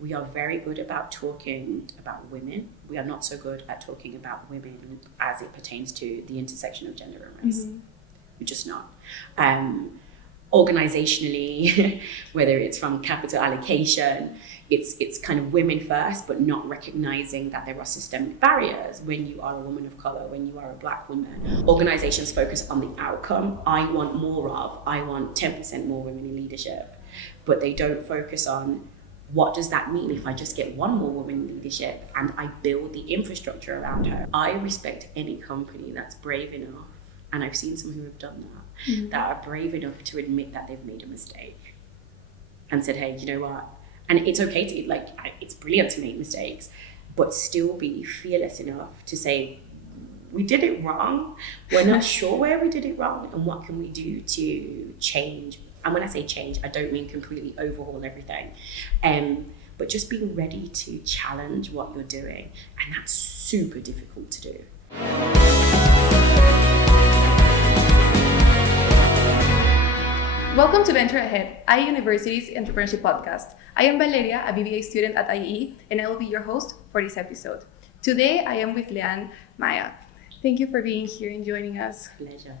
we are very good about talking about women. We are not so good at talking about women as it pertains to the intersection of gender and race. We're just not. Organizationally, whether it's from capital allocation, it's kind of women first, but not recognizing that there are systemic barriers when you are a woman of color, when you are a Black woman. Organizations focus on the outcome. I want 10% more women in leadership, but they don't focus on what does that mean if I just get one more woman in leadership and I build the infrastructure around her. I respect any company that's brave enough, and I've seen some who have done that, that are brave enough to admit that they've made a mistake and said, hey, you know what? And it's okay to, it's brilliant to make mistakes, but still be fearless enough to say, we did it wrong. We're not sure where we did it wrong, and what can we do to change? And when I say change, I don't mean completely overhaul everything, but just being ready to challenge what you're doing. And that's super difficult to do. Welcome to Venture Ahead, IE University's entrepreneurship podcast. I am Valeria, a BBA student at IE, and I will be your host for this episode. Today, I am with Leanne Mair. Thank you for being here and joining us. Pleasure.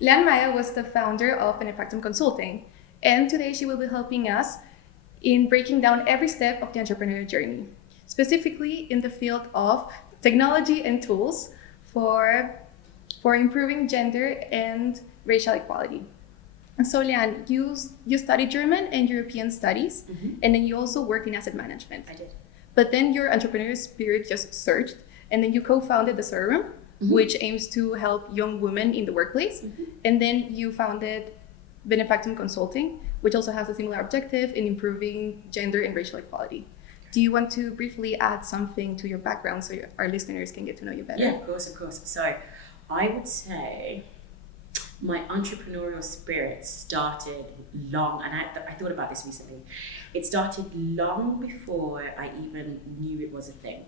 Leanne Mair was the founder of Benefactum Consulting, and today she will be helping us in breaking down every step of the entrepreneurial journey, specifically in the field of technology and tools for improving gender and racial equality. And so, Leanne, you studied German and European studies, and then you also worked in asset management. I did. But then your entrepreneurial spirit just surged, and then you co-founded the Room, which aims to help young women in the workplace. And then you founded Benefactum Consulting, which also has a similar objective in improving gender and racial equality. Do you want to briefly add something to your background so our listeners can get to know you better? Yeah, of course. So I would say my entrepreneurial spirit started long, and I thought about this recently. It started long before I even knew it was a thing.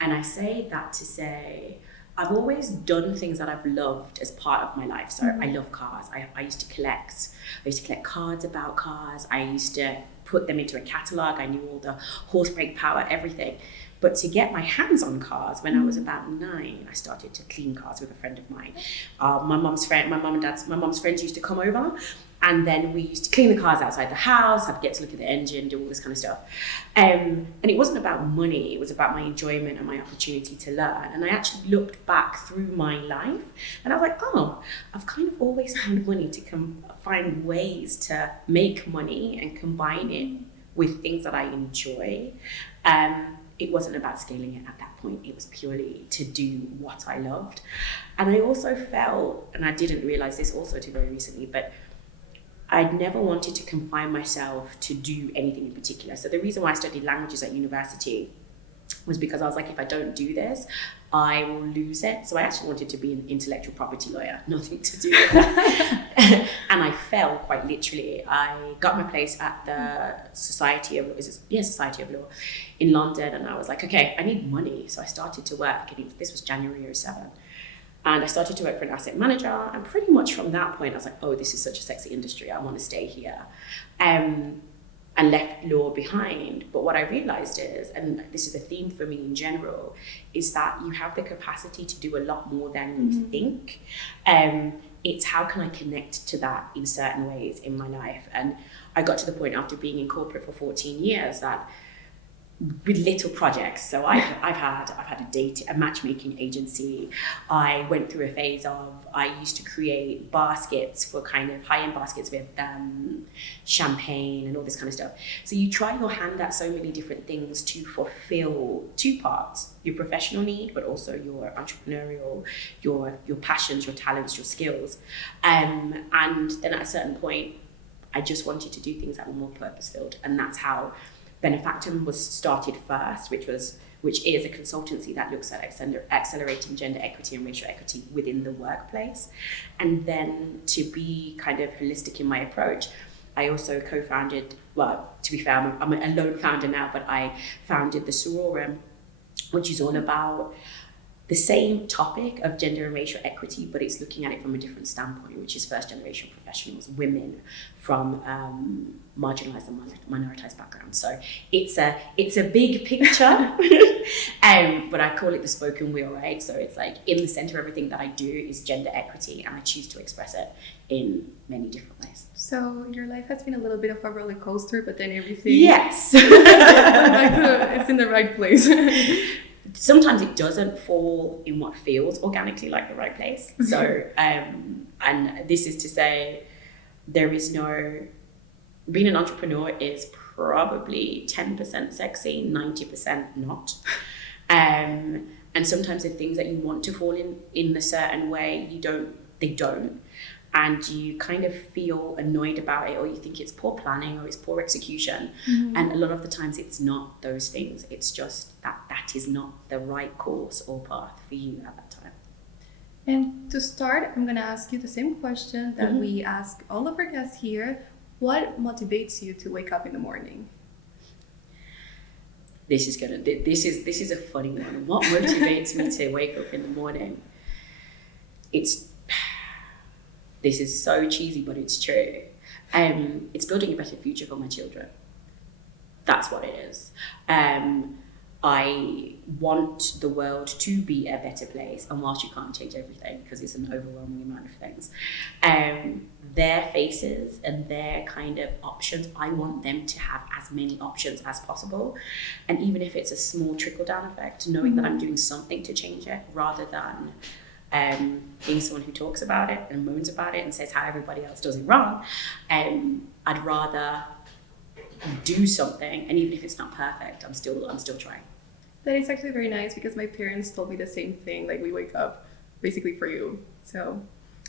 And I say that to say, I've always done things that I've loved as part of my life. So I love cars. I used to collect cards about cars. I used to put them into a catalog. I knew all the horse brake power, everything. But to get my hands on cars, when I was about 9, I started to clean cars with a friend of mine. My mum's friends used to come over, and then we used to clean the cars outside the house. I'd get to look at the engine, do all this kind of stuff. And it wasn't about money, it was about my enjoyment and my opportunity to learn. And I actually looked back through my life, and I was like, oh, I've kind of always found money to find ways to make money and combine it with things that I enjoy. It wasn't about scaling it at that point. It was purely to do what I loved. And I also felt, and I didn't realize this also too very recently, but I'd never wanted to confine myself to do anything in particular. So the reason why I studied languages at university was because I was like, if I don't do this, I will lose it. So I actually wanted to be an intellectual property lawyer, nothing to do with that. And I fell quite literally. I got my place at the Society of Law in London, and I was like, okay, I need money. So I started to work, and this was January 2007. And I started to work for an asset manager, and pretty much from that point, I was like, oh, this is such a sexy industry. I want to stay here. And left law behind. But what I realized is, and this is a theme for me in general, is that you have the capacity to do a lot more than you think. It's how can I connect to that in certain ways in my life? And I got to the point after being in corporate for 14 years that with little projects. So I've had a matchmaking agency. I went through a phase of, I used to create baskets for kind of high-end baskets with champagne and all this kind of stuff. So you try your hand at so many different things to fulfill two parts, your professional need, but also your entrepreneurial, your passions, your talents, your skills. And then at a certain point, I just wanted to do things that were more purpose-filled. And that's how Benefactum was started first, which is a consultancy that looks at accelerating gender equity and racial equity within the workplace. And then to be kind of holistic in my approach, I also co-founded, well, to be fair, I'm a lone founder now, but I founded the Room, which is all about the same topic of gender and racial equity, but it's looking at it from a different standpoint, which is first generation professionals, women from marginalized and minoritized backgrounds. So it's a big picture, but I call it the spoken wheel, right? So it's like in the center of everything that I do is gender equity, and I choose to express it in many different ways. So your life has been a little bit of a roller coaster, but then everything yes it's in the right place. Sometimes it doesn't fall in what feels organically like the right place. So, and this is to say, there is no, being an entrepreneur is probably 10% sexy, 90% not. And sometimes the things that you want to fall in a certain way, they don't. And you kind of feel annoyed about it, or you think it's poor planning or it's poor execution. And a lot of the times it's not those things. It's just that is not the right course or path for you at that time. And to start, I'm going to ask you the same question that we ask all of our guests here. What motivates you to wake up in the morning? This is a funny one. What motivates me to wake up in the morning? This is so cheesy, but it's true. It's building a better future for my children. That's what it is. I want the world to be a better place, and whilst you can't change everything because it's an overwhelming amount of things, their faces and their kind of options, I want them to have as many options as possible. And even if it's a small trickle-down effect, knowing that I'm doing something to change it rather than being someone who talks about it and moans about it and says how everybody else does it wrong. I'd rather do something, and even if it's not perfect, I'm still trying. That is actually very nice, because my parents told me the same thing. Like, we wake up basically for you, so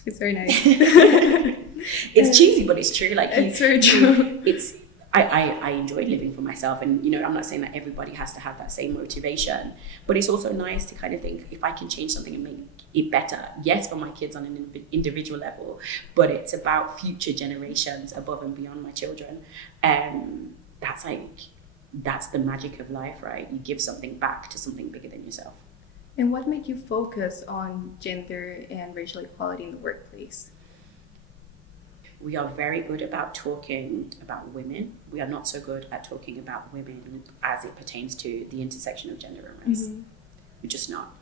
it's very nice. It's cheesy, but it's true. Like, it's very true. I enjoy living for myself, and I'm not saying that everybody has to have that same motivation, but it's also nice to kind of think, if I can change something and make it better, yes, for my kids on an individual level, but it's about future generations above and beyond my children. That's the magic of life, right? You give something back to something bigger than yourself. And what made you focus on gender and racial equality in the workplace? We are very good about talking about women. We are not so good at talking about women as it pertains to the intersection of gender and race. We're just not.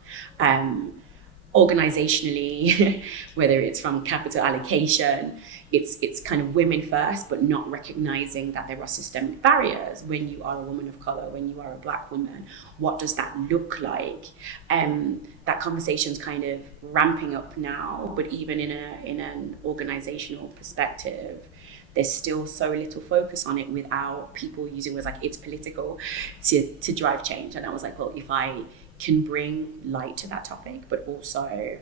Organizationally, whether it's from capital allocation, it's kind of women first, but not recognizing that there are systemic barriers when you are a woman of color, when you are a Black woman. What does that look like? That conversation's kind of ramping up now, but even in an organizational perspective, there's still so little focus on it without people using words like it's political to drive change. And I was like, well, if I can bring light to that topic, but also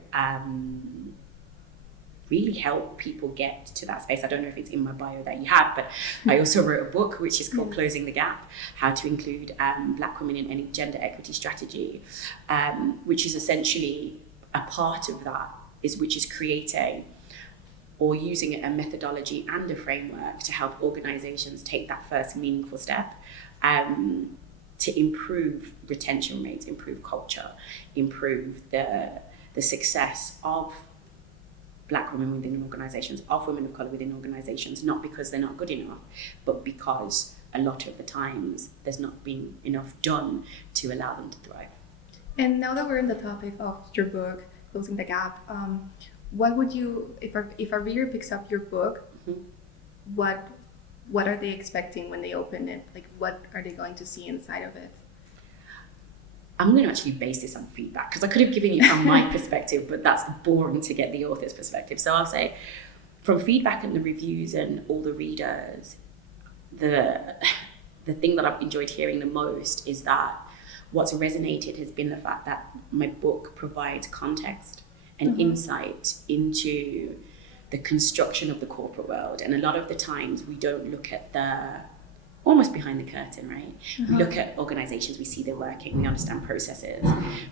really help people get to that space. I don't know if it's in my bio that you have, but I also wrote a book which is called Closing the Gap, how to include Black women in any gender equity strategy, which is essentially a part of that, which is creating or using a methodology and a framework to help organizations take that first meaningful step to improve retention rates, improve culture, improve the success of Black women within organizations, of women of color within organizations, not because they're not good enough, but because a lot of the times there's not been enough done to allow them to thrive. And now that we're in the topic of your book, Closing the Gap, what would you, if a reader picks up your book, what are they expecting when they open it? Like, what are they going to see inside of it? I'm going to actually base this on feedback, because I could have given you from my perspective, but that's boring to get the author's perspective. So I'll say, from feedback and the reviews and all the readers, the thing that I've enjoyed hearing the most is that what's resonated has been the fact that my book provides context and insight into the construction of the corporate world. And a lot of the times we don't look at the almost behind the curtain, right? We look at organizations, we see they're working, we understand processes,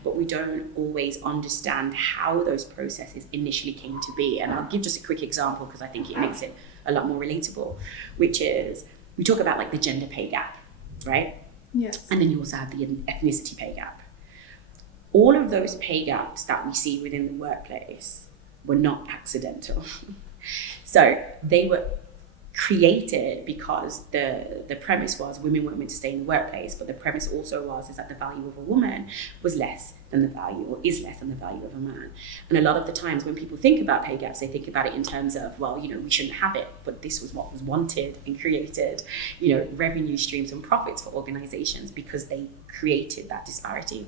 but we don't always understand how those processes initially came to be. And I'll give just a quick example, because I think it makes it a lot more relatable, which is, we talk about like the gender pay gap, right? Yes. And then you also have the ethnicity pay gap. all of those pay gaps that we see within the workplace were not accidental. So they were created because the premise was women weren't meant to stay in the workplace, but the premise also was is that the value of a woman was less than the value, or is less than the value of a man. And a lot of the times when people think about pay gaps, they think about it in terms of, well, we shouldn't have it, but this was what was wanted and created, revenue streams and profits for organizations because they created that disparity.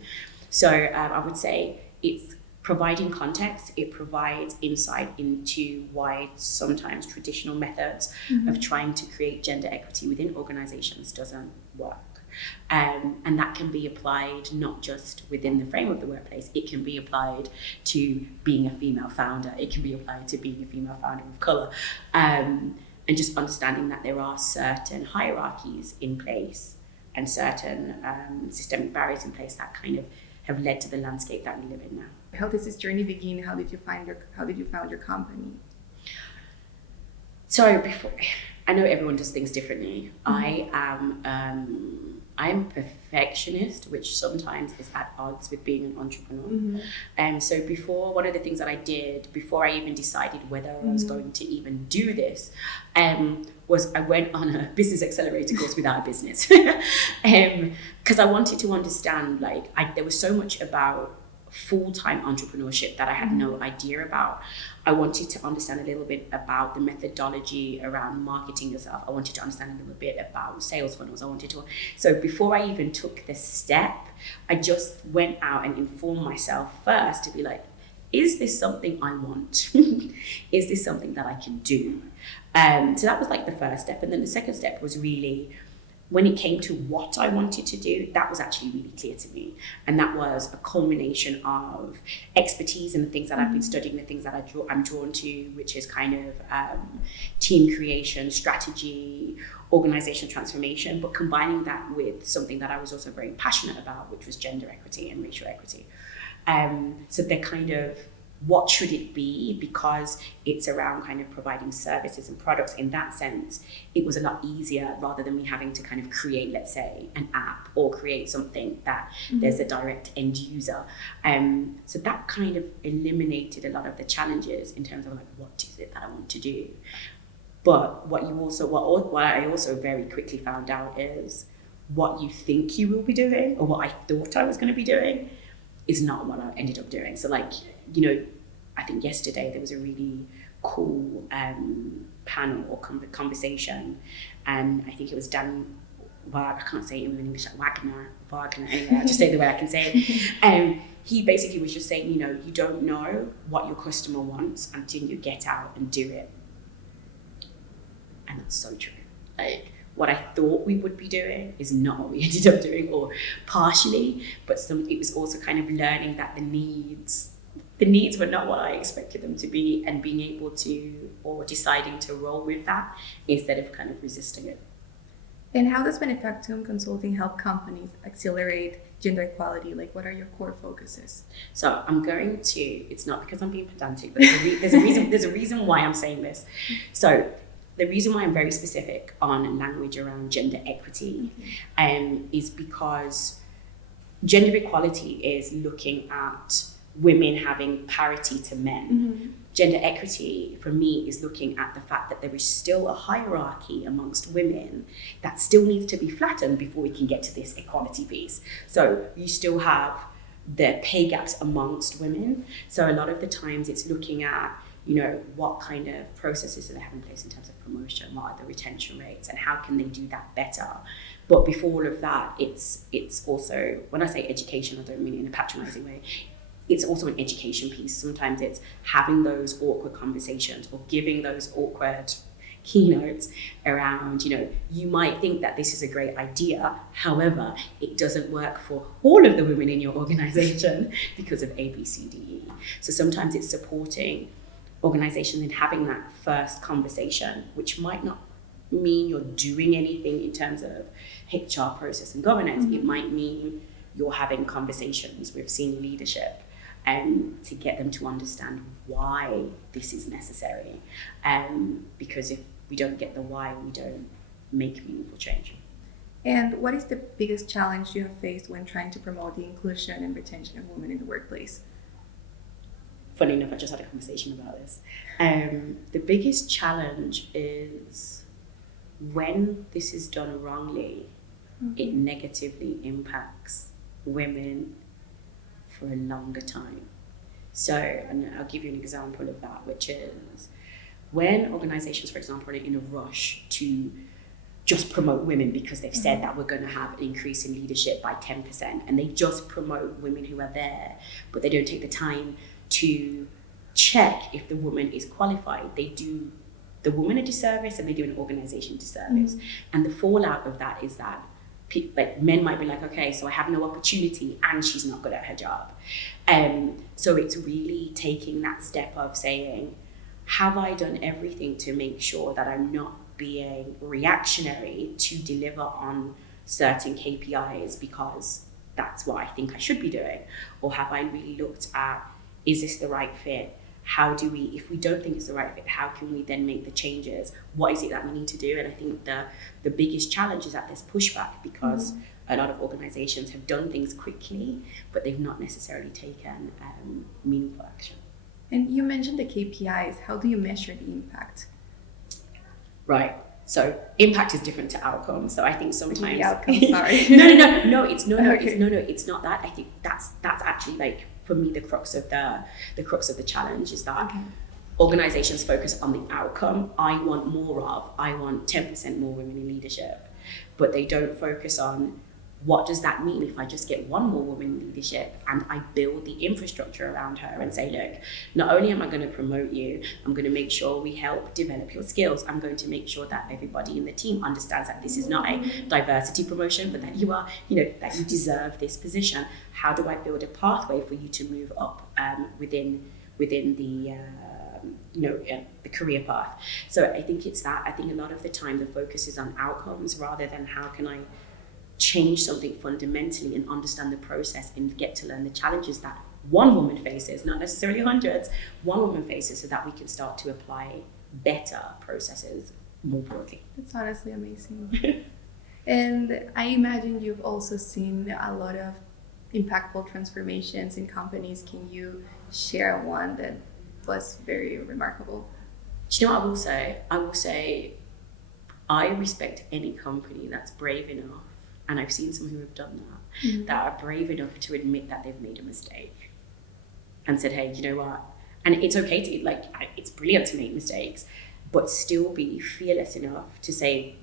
So I would say it's providing context, it provides insight into why sometimes traditional methods of trying to create gender equity within organizations doesn't work. And that can be applied not just within the frame of the workplace, it can be applied to being a female founder, it can be applied to being a female founder of color, and just understanding that there are certain hierarchies in place and certain systemic barriers in place that kind of have led to the landscape that we live in now. How does this journey begin? How did you found your company? So I know everyone does things differently. I'm a perfectionist, which sometimes is at odds with being an entrepreneur. And so one of the things that I did before I even decided whether I was going to even do this, was I went on a business accelerator course without a business. Because I wanted to understand, there was so much about full-time entrepreneurship that I had no idea about. I wanted to understand a little bit about the methodology around marketing yourself. I wanted to understand a little bit about sales funnels. So before I even took the step, I just went out and informed myself first to be like, is this something I want? Is this something that I can do? So that was the first step. And then the second step was really, when it came to what I wanted to do, that was actually really clear to me. And that was a culmination of expertise in the things that I've been studying, the things that I'm drawn to, which is kind of team creation, strategy, organizational transformation, but combining that with something that I was also very passionate about, which was gender equity and racial equity. So they're kind of, what should it be? Because it's around kind of providing services and products. In that sense, it was a lot easier rather than me having to kind of create, let's say, an app or create something that there's a direct end user. So that kind of eliminated a lot of the challenges in terms of what is it that I want to do? But what I also very quickly found out is what you think you will be doing, or what I thought I was going to be doing, is not what I ended up doing. So I think yesterday there was a really cool panel or conversation, and I think it was Dan, I can't say it in English, Wagner, anyway, I'll just say the way I can say it. He basically was just saying, you don't know what your customer wants until you get out and do it. And that's so true. What I thought we would be doing is not what we ended up doing, or partially, but it was also kind of learning that the needs were not what I expected them to be, and being able to, or deciding to roll with that instead of kind of resisting it. And how does Benefactum Consulting help companies accelerate gender equality? What are your core focuses? So it's not because I'm being pedantic, but there's a reason why I'm saying this. So the reason why I'm very specific on language around gender equity is because gender equality is looking at women having parity to men. Gender equity, for me, is looking at the fact that there is still a hierarchy amongst women that still needs to be flattened before we can get to this equality piece. So you still have the pay gaps amongst women. So a lot of the times it's looking at what kind of processes do they have in place in terms of promotion, what are the retention rates, and how can they do that better. But before all of that, it's also, when I say education, I don't mean it in a patronizing way, it's also an education piece. Sometimes it's having those awkward conversations or giving those awkward keynotes around, you might think that this is a great idea, however, it doesn't work for all of the women in your organization because of A, B, C, D, E. So sometimes it's supporting organizations in having that first conversation, which might not mean you're doing anything in terms of HR process and governance. It might mean you're having conversations with senior leadership to get them to understand why this is necessary. Because if we don't get the why, we don't make meaningful change. And what is the biggest challenge you have faced when trying to promote the inclusion and retention of women in the workplace? Funny enough, I just had a conversation about this. The biggest challenge is when this is done wrongly, it negatively impacts women for a longer time. So, and I'll give you an example of that, which is when organizations, for example, are in a rush to just promote women because they've said that we're going to have an increase in leadership by 10%, and they just promote women who are there, but they don't take the time to check if the woman is qualified. They do the woman a disservice and they do an organization a disservice. And the fallout of that is that like men might be like, okay, so I have no opportunity and she's not good at her job. So it's really taking that step of saying, have I done everything to make sure that I'm not being reactionary to deliver on certain KPIs because that's what I think I should be doing? Or have I really looked at, is this the right fit? How do we, if we don't think it's the right fit, how can we then make the changes? What is it that we need to do? And I think the biggest challenge is that there's pushback because a lot of organizations have done things quickly, but they've not necessarily taken meaningful action. And you mentioned the KPIs. How do you measure the impact? Right. So impact is different to outcome. So I think sometimes Outcome, sorry. No, it's not that. I think that's actually like, for me, the crux of the challenge is that organizations focus on the outcome. I want 10% more women in leadership, but they don't focus on what does that mean if I just get one more woman in leadership and I build the infrastructure around her and say, look, not only am I going to promote you, I'm going to make sure we help develop your skills. I'm going to make sure that everybody in the team understands that this is not a diversity promotion, but that you are, that you deserve this position. How do I build a pathway for you to move up within the the career path? So I think it's that. I think a lot of the time the focus is on outcomes rather than how can I change something fundamentally and understand the process and get to learn the challenges that one woman faces, not necessarily hundreds, one woman faces, so that we can start to apply better processes more broadly. That's honestly amazing. And I imagine you've also seen a lot of impactful transformations in companies. Can you share one that was very remarkable? Do you know what I will say? I will say I respect any company that's brave enough, and I've seen some who have done that, that are brave enough to admit that they've made a mistake and said, hey, you know what? And it's okay to, it's brilliant to make mistakes, but still be fearless enough to say,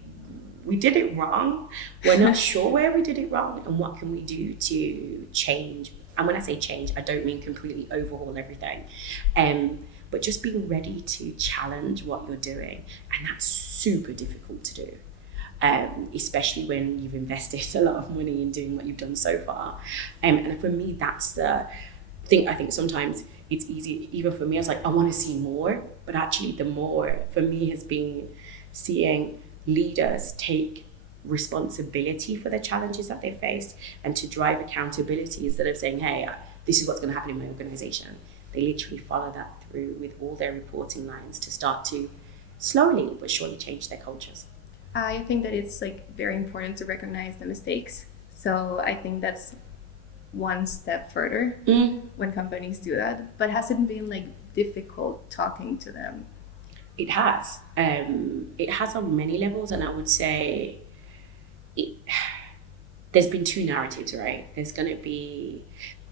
we did it wrong. We're not sure where we did it wrong, and what can we do to change? And when I say change, I don't mean completely overhaul everything, but just being ready to challenge what you're doing. And that's super difficult to do. Especially when you've invested a lot of money in doing what you've done so far. And for me, that's the thing. I think sometimes it's easy, even for me, I was like, I want to see more, but actually the more for me has been seeing leaders take responsibility for the challenges that they faced and to drive accountability instead of saying, hey, this is what's going to happen in my organization. They literally follow that through with all their reporting lines to start to slowly but surely change their cultures. I think that it's very important to recognize the mistakes. So I think that's one step further when companies do that. But has it been difficult talking to them? It has. It has on many levels, and I would say there's been two narratives, right? There's going to be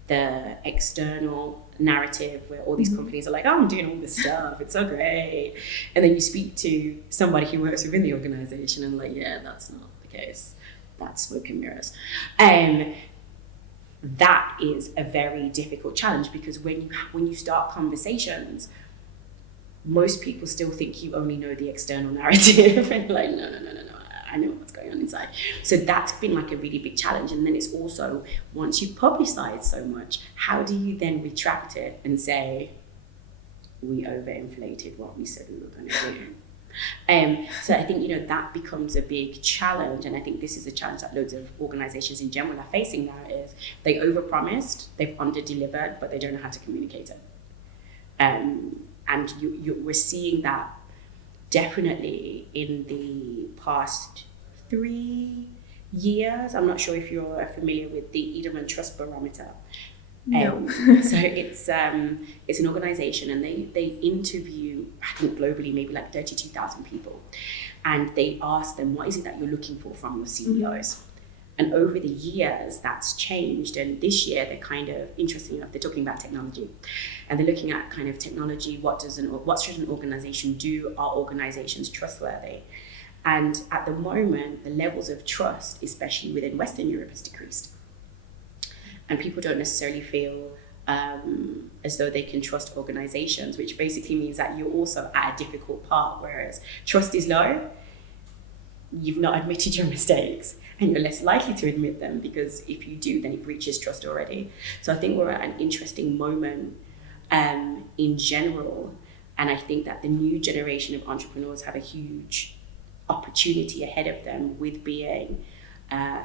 the external narrative where all these companies are like, oh, I'm doing all this stuff, it's so great. And then you speak to somebody who works within the organization and yeah, that's not the case. That's smoke and mirrors. That is a very difficult challenge because when you start conversations, most people still think you only know the external narrative and no, I know what's going on inside. So that's been a really big challenge. And then it's also, once you publicize so much, how do you then retract it and say, we overinflated what we said we were going to do? So I think, that becomes a big challenge. And I think this is a challenge that loads of organizations in general are facing now is they overpromised, they've under-delivered, but they don't know how to communicate it. And we're seeing that definitely in the past 3 years. I'm not sure if you're familiar with the Edelman Trust Barometer. No. So it's an organization, and they interview, I think globally, maybe like 32,000 people, and they ask them, what is it that you're looking for from your CEOs? And over the years, that's changed. And this year, they're kind of, interesting enough, they're talking about technology. And they're looking at kind of technology, what should an organization do? Are organizations trustworthy? And at the moment, the levels of trust, especially within Western Europe, has decreased. And people don't necessarily feel as though they can trust organizations, which basically means that you're also at a difficult part, whereas trust is low, you've not admitted your mistakes, and you're less likely to admit them, because if you do, then it breaches trust already. So I think we're at an interesting moment in general, and I think that the new generation of entrepreneurs have a huge opportunity ahead of them with being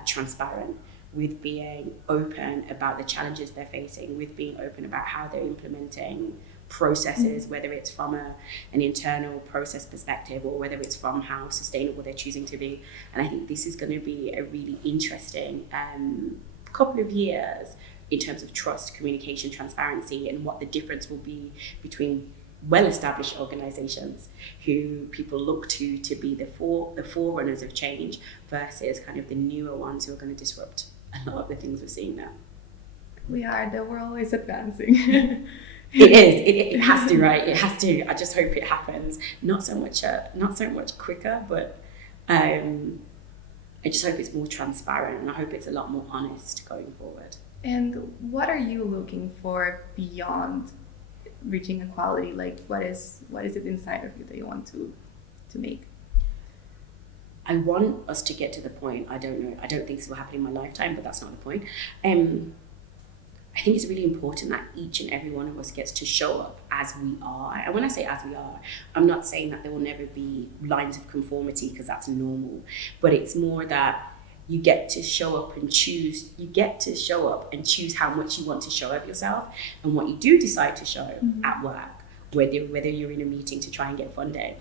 transparent, with being open about the challenges they're facing, with being open about how they're implementing processes, whether it's from an internal process perspective or whether it's from how sustainable they're choosing to be. And I think this is going to be a really interesting couple of years in terms of trust, communication, transparency, and what the difference will be between well-established organizations who people look to be the forerunners of change versus kind of the newer ones who are going to disrupt a lot of the things we're seeing now. The world is advancing. It is. It has to, right? It has to. I just hope it happens. Not so much quicker, but I just hope it's more transparent, and I hope it's a lot more honest going forward. And what are you looking for beyond reaching equality? Like, what is it inside of you that you want to make? I want us to get to the point. I don't know. I don't think this will happen in my lifetime, but that's not the point. I think it's really important that each and every one of us gets to show up as we are. And when I say as we are, I'm not saying that there will never be lines of conformity, because that's normal. But it's more that you get to show up and choose. You get to show up and choose how much you want to show of yourself, and what you do decide to show at work, whether you're in a meeting to try and get funding,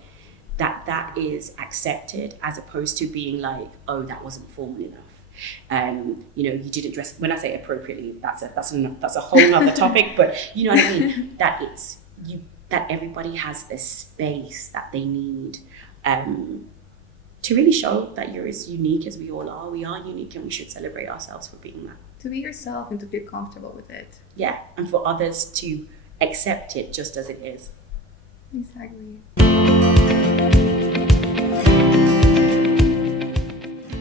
that is accepted, as opposed to being like, oh, that wasn't formal enough. You didn't dress. When I say appropriately, that's a whole other topic. But you know what I mean. That everybody has the space that they need to really show that you're as unique as we all are. We are unique, and we should celebrate ourselves for being that. To be yourself and to feel comfortable with it. Yeah, and for others to accept it just as it is. Exactly.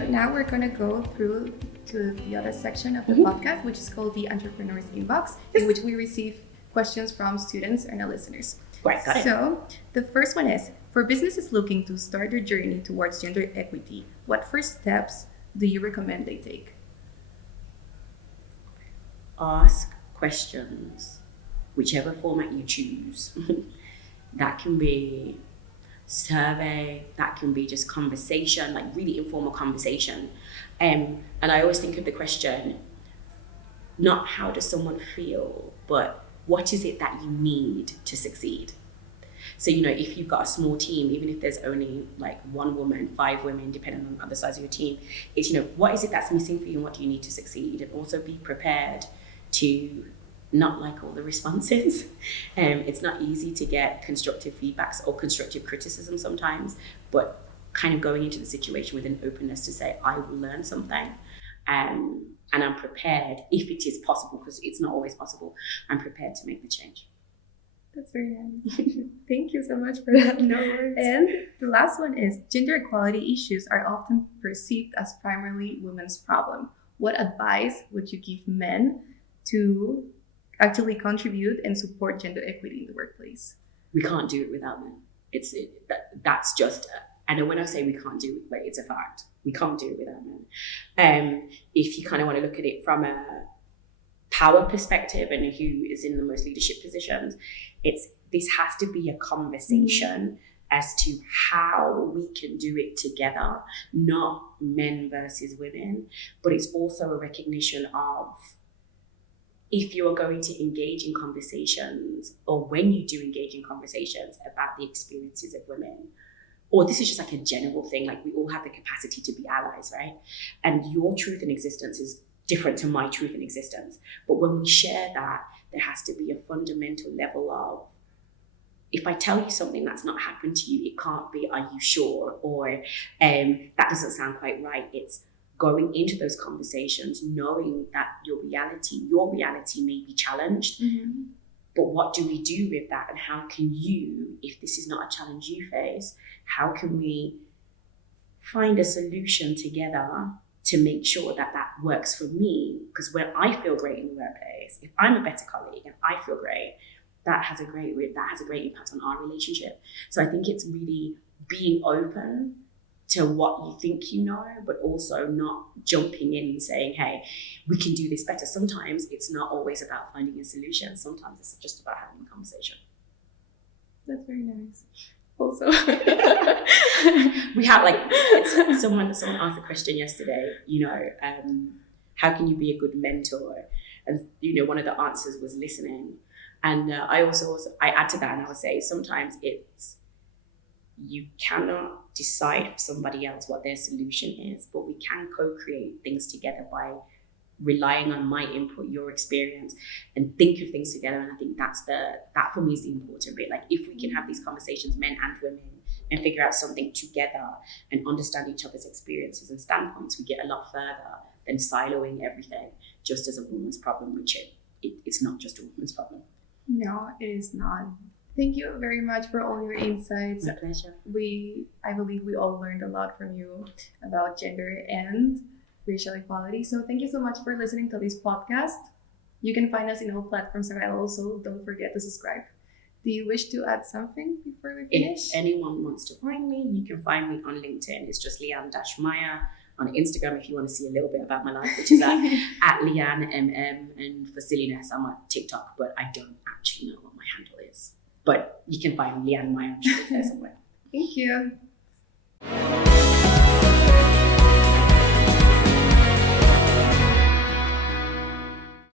Now we're going to go through to the other section of the podcast, which is called the Entrepreneur's Inbox, in which we receive questions from students and our listeners. Right, got it. So the first one is, for businesses looking to start their journey towards gender equity, what first steps do you recommend they take? Ask questions, whichever format you choose. That can be survey, that can be just conversation, like really informal conversation. And I always think of the question, not how does someone feel, but what is it that you need to succeed? So, if you've got a small team, even if there's only like 1 woman, 5 women, depending on the size of your team, it's, what is it that's missing for you and what do you need to succeed? And also be prepared to not like all the responses. It's not easy to get constructive feedbacks or constructive criticism sometimes, but kind of going into the situation with an openness to say, I will learn something, and I'm prepared, if it is possible, because it's not always possible, I'm prepared to make the change. That's very nice. Thank you so much for that. No worries. And the last one is, gender equality issues are often perceived as primarily women's problem. What advice would you give men to actively contribute and support gender equity in the workplace? We can't do it without men. That's just, I know when I say we can't do it, it's a fact. We can't do it without men. If you kind of want to look at it from a power perspective and who is in the most leadership positions, this has to be a conversation as to how we can do it together, not men versus women, but it's also a recognition of, if you are going to engage in conversations, or when you do engage in conversations about the experiences of women, or this is just like a general thing, like we all have the capacity to be allies, right? And your truth in existence is different to my truth in existence. But when we share that, there has to be a fundamental level of, if I tell you something that's not happened to you, it can't be, are you sure? Or that doesn't sound quite right. It's going into those conversations, knowing that your reality may be challenged. Mm-hmm. But what do we do with that? And how can you, if this is not a challenge you face, how can we find a solution together to make sure that that works for me? Because when I feel great in the workplace, if I'm a better colleague and I feel great, that has a great impact on our relationship. So I think it's really being open to what you think you know, but also not jumping in and saying, hey, we can do this better. Sometimes it's not always about finding a solution. Sometimes it's just about having a conversation. That's very nice. Also, we have someone asked a question yesterday, how can you be a good mentor? And one of the answers was listening. And I add to that, and I would say sometimes it's, you cannot decide for somebody else what their solution is, but we can co-create things together by relying on my input, your experience, and think of things together. And I think that for me is the important bit. Like, if we can have these conversations, men and women, and figure out something together and understand each other's experiences and standpoints, we get a lot further than siloing everything just as a woman's problem, which it's not just a woman's problem. No, it is not. Thank you very much for all your insights. My pleasure. I believe we all learned a lot from you about gender and racial equality. So thank you so much for listening to this podcast. You can find us in all platforms available, so don't forget to subscribe. Do you wish to add something before we finish? If anyone wants to find me, you can find me on LinkedIn. It's just Leanne Mair. On Instagram, if you want to see a little bit about my life, which is at Leanne and for silliness, I'm on TikTok, but I don't actually know what my handle is. But you can find Leanne Mair, I'm sure it's there somewhere. Thank you.